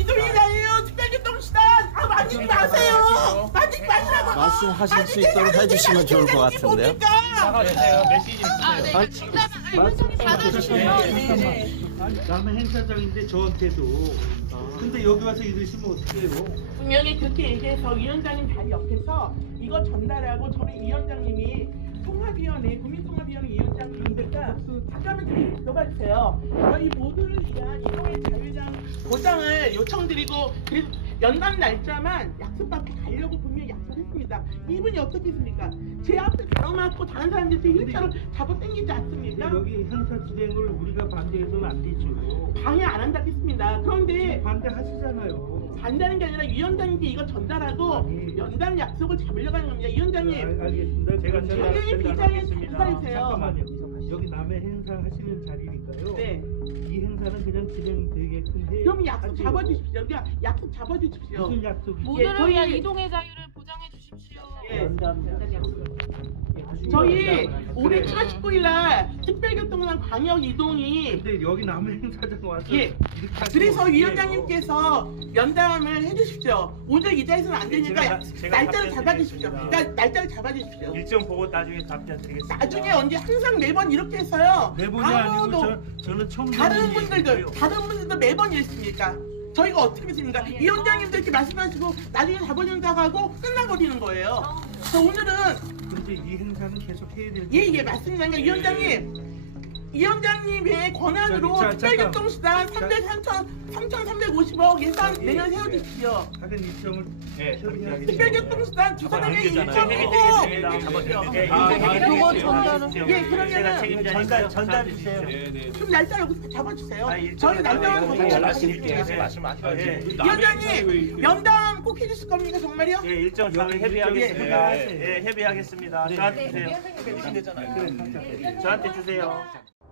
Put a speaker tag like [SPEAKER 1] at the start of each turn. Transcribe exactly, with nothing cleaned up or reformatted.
[SPEAKER 1] 이동이잖아요. 특별교통수단. 아, 만지지 마세요. 만지지 마시라고.
[SPEAKER 2] 말씀하실 수 있도록 해주시면 좋을 것 같은데요.
[SPEAKER 3] 사과주세요. 메시지 주세요.
[SPEAKER 4] 아, 네.
[SPEAKER 2] 아니,
[SPEAKER 4] 일단 회장님 받아주시면 네.
[SPEAKER 5] 남의 행사장인데 저한테도. 근데 여기 와서 이러시면 어떡해요?
[SPEAKER 1] 분명히 그렇게 얘기해서 위원장님 자리 옆에서 이거 전달하고 저희 위원장님이 통합위원회, 국민통합위원회 위원장님이니까 잠깐만 좀 들어봐주세요. 저희 모두를 위한 이동의 자율장 보장을 요청드리고 그래서 연단 날짜만 약속받고 가려고 분명히 약속했습니다. 이분이 어떻겠습니까? 제 앞에 가로막고 다른 사람들한테 휠체어를 잡아 당기지 않습니까?
[SPEAKER 5] 여기 행사 진행을 우리가 반대해서는 안 되죠.
[SPEAKER 1] 방해 안 한다고 했습니다. 그런데
[SPEAKER 5] 반대하시잖아요.
[SPEAKER 1] 반대하는 게 아니라 위원장님께 이거 전달하고
[SPEAKER 5] 아니.
[SPEAKER 1] 연단 약속을 잡으려고 하는 겁니다. 위원장님.
[SPEAKER 5] 알, 알겠습니다.
[SPEAKER 3] 제가
[SPEAKER 5] 그럼
[SPEAKER 3] 전달-
[SPEAKER 1] 당연히 비장에
[SPEAKER 3] 전달하겠습니다.
[SPEAKER 1] 전달해주세요.
[SPEAKER 5] 잠깐만요. 여기 남의 행사 하시는 자리니까요.
[SPEAKER 1] 네.
[SPEAKER 5] 이 행사는 그냥 진행되게끔해.
[SPEAKER 1] 그럼 약속 잡아주십시오. 그냥 약속 잡아주십시오.
[SPEAKER 5] 무슨 약속이?
[SPEAKER 4] 모두를
[SPEAKER 1] 저희-
[SPEAKER 4] 위한 이동의 자유를 보장해 주십시오.
[SPEAKER 1] 예. 저희 올해 칠월 십구일 날 특별교통단 광역 이동이
[SPEAKER 5] 근데 여기 남의 행사장 와서
[SPEAKER 1] 예.
[SPEAKER 5] 이렇게 하시면
[SPEAKER 1] 그래서
[SPEAKER 5] 어떡해요?
[SPEAKER 1] 위원장님께서 연담을 해주십시오. 오늘 이 자리에서는 안 되니까
[SPEAKER 3] 제가- 제가
[SPEAKER 1] 날짜를 잡아주십시오.
[SPEAKER 3] 답변드리겠습니다.
[SPEAKER 1] 그러니까 날짜를 잡아주십시오.
[SPEAKER 3] 일정 보고 나중에 답변 드리겠습니다.
[SPEAKER 1] 나중에 언제 항상 매번 이렇게 해서요.
[SPEAKER 5] 매번이 아니고
[SPEAKER 1] 아무도
[SPEAKER 5] 저, 저는 처음
[SPEAKER 1] 다른
[SPEAKER 5] 듣는
[SPEAKER 1] 분들도
[SPEAKER 5] 얘기고요.
[SPEAKER 1] 다른 분들도 매번 이랬습니까? 저희가 어떻게 했습니까? 위원장님도 이렇게 말씀하시고 나중에 잡아준다고 하고 끝나버리는 거예요. 그래서 오늘은
[SPEAKER 5] 근데 이 행사는 계속 해야 될
[SPEAKER 1] 예, 예, 맞습니다. 그러니까 위원장님, 위원장님의 권한으로
[SPEAKER 5] 자, 자,
[SPEAKER 1] 특별교통수단
[SPEAKER 5] 잠깐.
[SPEAKER 1] 삼천삼백오십억 예산
[SPEAKER 5] 예,
[SPEAKER 1] 내년
[SPEAKER 5] 예.
[SPEAKER 1] 세워주십시오.
[SPEAKER 5] 작은 일정을
[SPEAKER 3] 네,
[SPEAKER 5] 협의하겠습니다.
[SPEAKER 1] 특별교통수단 주사장의 일정
[SPEAKER 3] 제가
[SPEAKER 1] 꼭
[SPEAKER 3] 해드리겠습니다.
[SPEAKER 1] 해주십시오.
[SPEAKER 3] 예,
[SPEAKER 4] 아,
[SPEAKER 3] 이거
[SPEAKER 4] 그거 전달은-
[SPEAKER 1] 예, 그러면은
[SPEAKER 3] 제가 책임자니까요.
[SPEAKER 2] 전달 주세요.
[SPEAKER 1] 그럼 날짜 여기서 잡아주세요.
[SPEAKER 3] 아, 일정
[SPEAKER 1] 저희 날짜는
[SPEAKER 3] 전달은
[SPEAKER 1] 더
[SPEAKER 3] 연락드릴게요.
[SPEAKER 1] 잡아주세요.
[SPEAKER 3] 말씀하셔야지.
[SPEAKER 1] 위원장님, 면담 꼭 해주실 겁니까 정말요?
[SPEAKER 3] 예, 일정 저는 협의하겠습니다. 예, 협의하겠습니다. 저한테 주세요. 저한테 주세요.